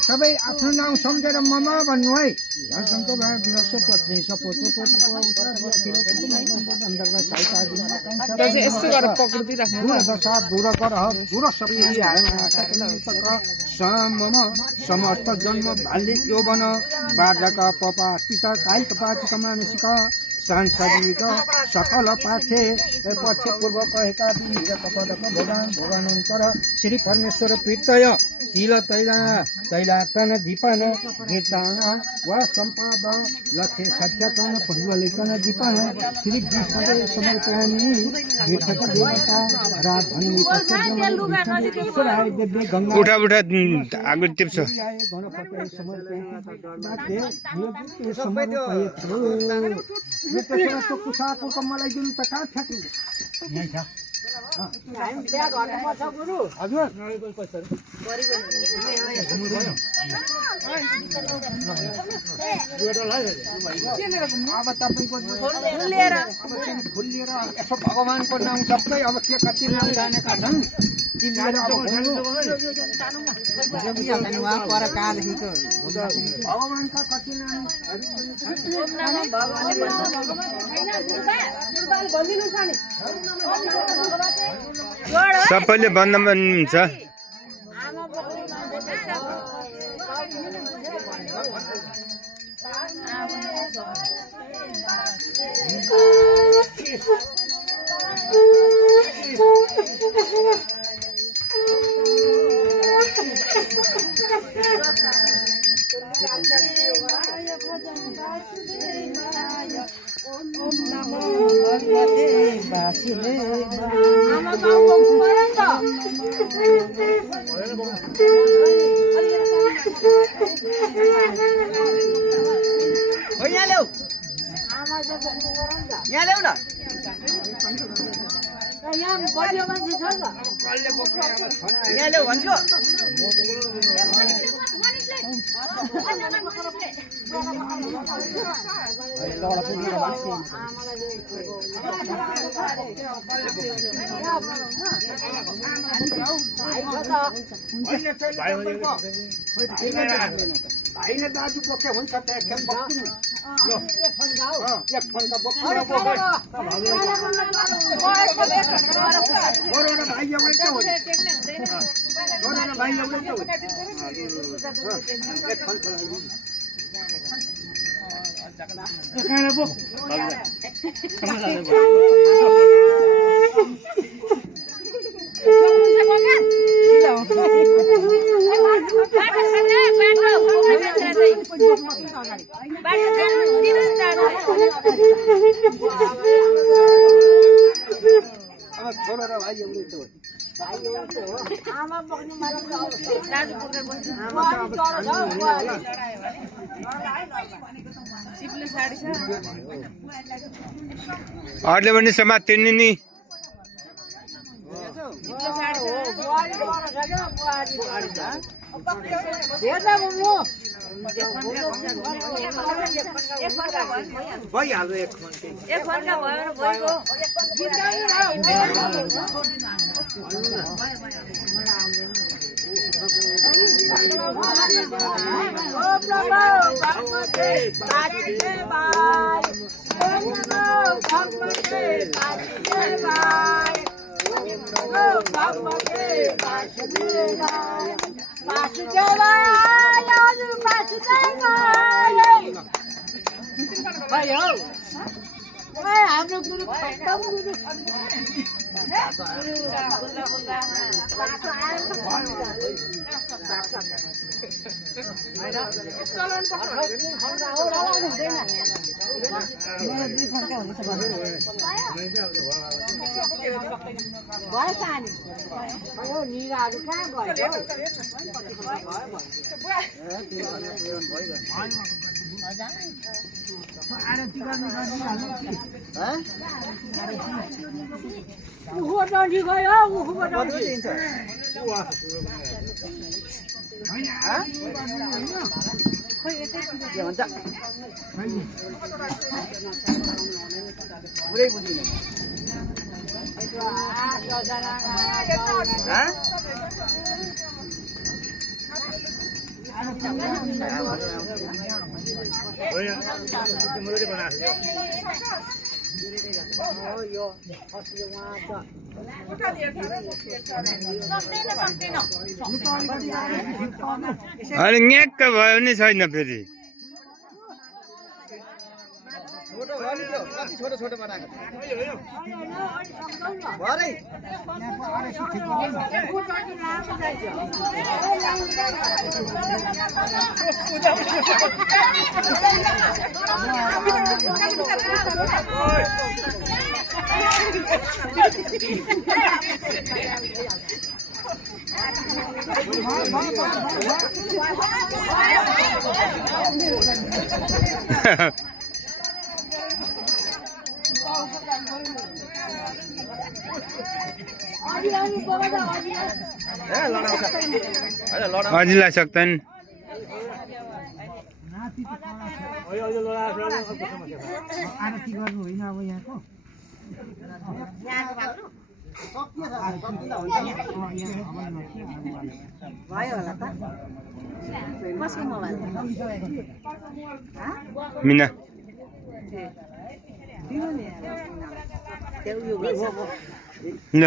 सबै आफ्नो नाउँ सम्झेर मम भन्नु है घरसङ्घको भाइ विरसो पत्नी सपोतो यस्तो गरेर पक्रिँदै राख्नु समस्त जन्म बाल्य यौवन बार्धक पपा पिता कालिक पाचिक मानसिक सांसदिक सकल पाठे पक्ष पूर्व कहेका विहिर कपदक भगवान भगवानंकर श्री परमेश्वर प्रीतय तिल तैला तैलाकन दीपन कीर्तन व संपाद लक्ष्य सत्यकन परिवलिकन दीपन श्री विष्णुवे समर्पयामि वीरक देवता राधनी गंगा उठा उठा आगो टिप्छ गणपति समर्पयामि कुसाको मलाई जुन त कहाँ ठ्याक्नु यही छ हजुर अब तपाईँको फुल लिएर यसो भगवानको नाम जप्दै अब के कति नाम जानेका छन् ती लिएर भगवानका कति नाम सबैले बन्दमा हुन्छ यहाँ ल्याउ न यहाँ ल्याउ भन्छु भाइले दाजु बोके हुन्छ त एकखेप बक्छु एक फन्का बोक्छु भाइ एउटै त हो भाइ एउटै त हो एक फन्का छोरा र भाइ एउटै त हो अरूले पनि समात्ने नि भइहाल्यो एक फन्का हाम्रो गुरु खत्तम गुरु निराहरू कहाँ गयो आरती गर्नु उखु डन्डी गयो उखुको डन्डी के भन्छ पुरै बुझिन अहिले न्याक्क भयो नि छैन फेरि छोटो भयो नि त्यो कति छोटो छोटो बनाएको भरे अझिलाई सक्दैन आरती गर्नु होइन अब यहाँको भयो होला त कसको मोबाइल मिना दिनु नि त्यो उयो गर्छ ल